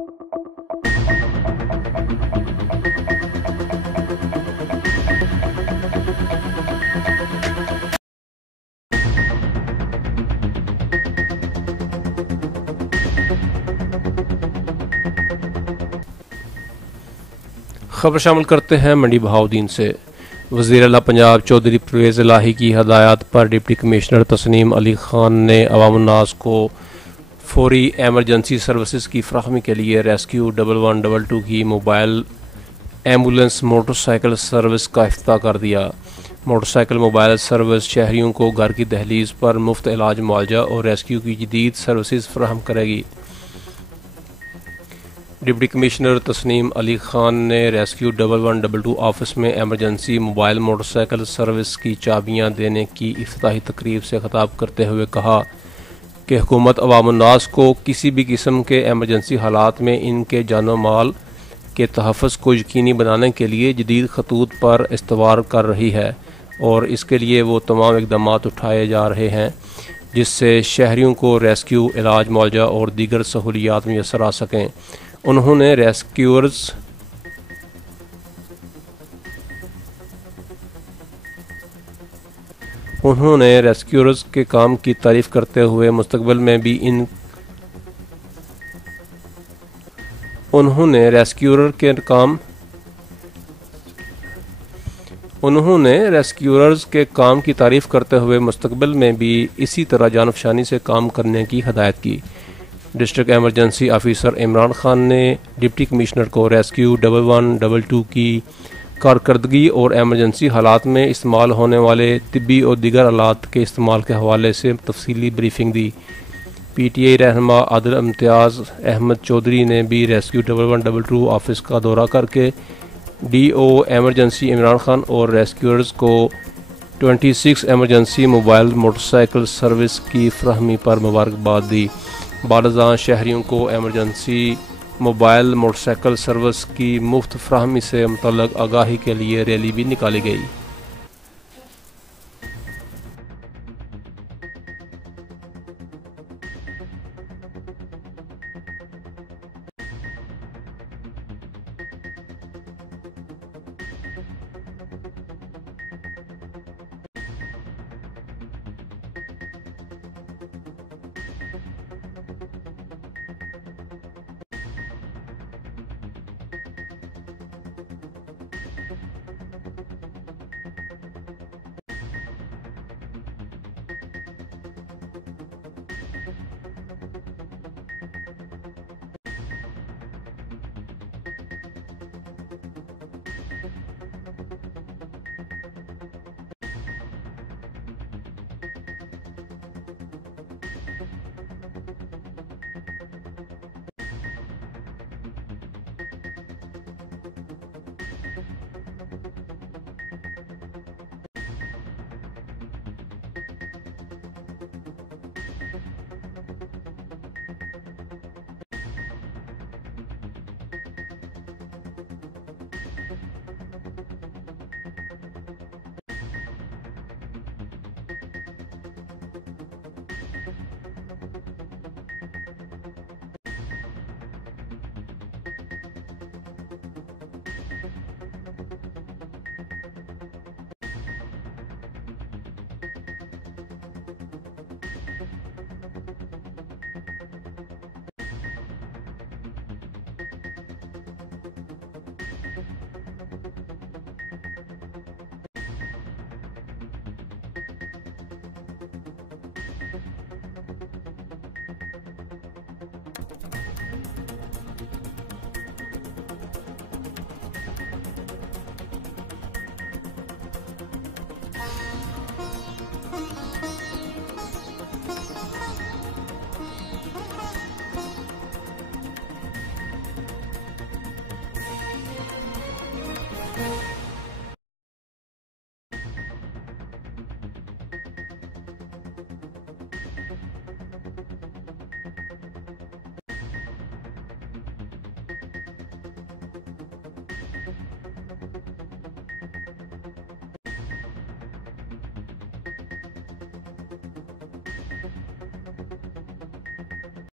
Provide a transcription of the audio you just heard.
خبر شامل کرتے ہیں منڈی بہاؤدین سے۔ وزیر اعلیٰ پنجاب چودھری پرویز الہی کی ہدایات پر ڈپٹی کمشنر تسنیم علی خان نے عوام الناس کو فوری ایمرجنسی سروسز کی فراہمی کے لیے ریسکیو 1122 کی mobile ambulance motor cycle service کا افتتاح کر دیا۔ موٹر سائیکل موبائل سروس شہریوں کو گھر کی دہلیز پر مفت علاج معالجہ اور ریسکیو کی جدید سروسز فراہم کرے گی۔ ڈپٹی کمشنر تسنیم علی خان نے ریسکیو 1122 آفس میں emergency mobile motor cycle service کی چابیاں دینے کی افتتاحی تقریب سے خطاب کرتے ہوئے کہا کہ حکومت عوام الناس کو کسی بھی قسم کے ایمرجنسی حالات میں ان کے جان و مال کے تحفظ کو یقینی بنانے کے لیے جدید خطوط پر استوار کر رہی ہے اور اس کے لیے وہ تمام اقدامات اٹھائے جا رہے ہیں جس سے شہریوں کو ریسکیو، علاج معالجہ اور دیگر سہولیات میسر آ سکیں۔ انہوں نے ریسکیورز کے کام کی تعریف کرتے ہوئے مستقبل میں بھی اسی طرح جانفشانی سے کام کرنے کی ہدایت کی۔ District emergency officer Imran Khan نے ڈپٹی کمشنر کو ریسکیو 1122 کی کارکردگی اور ایمرجنسی حالات میں استعمال ہونے والے طبی اور دیگر آلات کے استعمال کے حوالے سے تفصیلی briefing the. P T I رہنما عادل امتیاز احمد چودھری نے بھی ریسکیو 1122 آفس کا دورہ کر کے D O emergency Imran Khan اور ریسکیورز کو 26 emergency mobile motor cycle service کی فراہمی پر مبارکباد دی۔ بعد شہریوں کو emergency mobile motor cycle service کی مفت فراہمی سے متعلق آگاہی کے لیے ریلی بھی نکالی گئی۔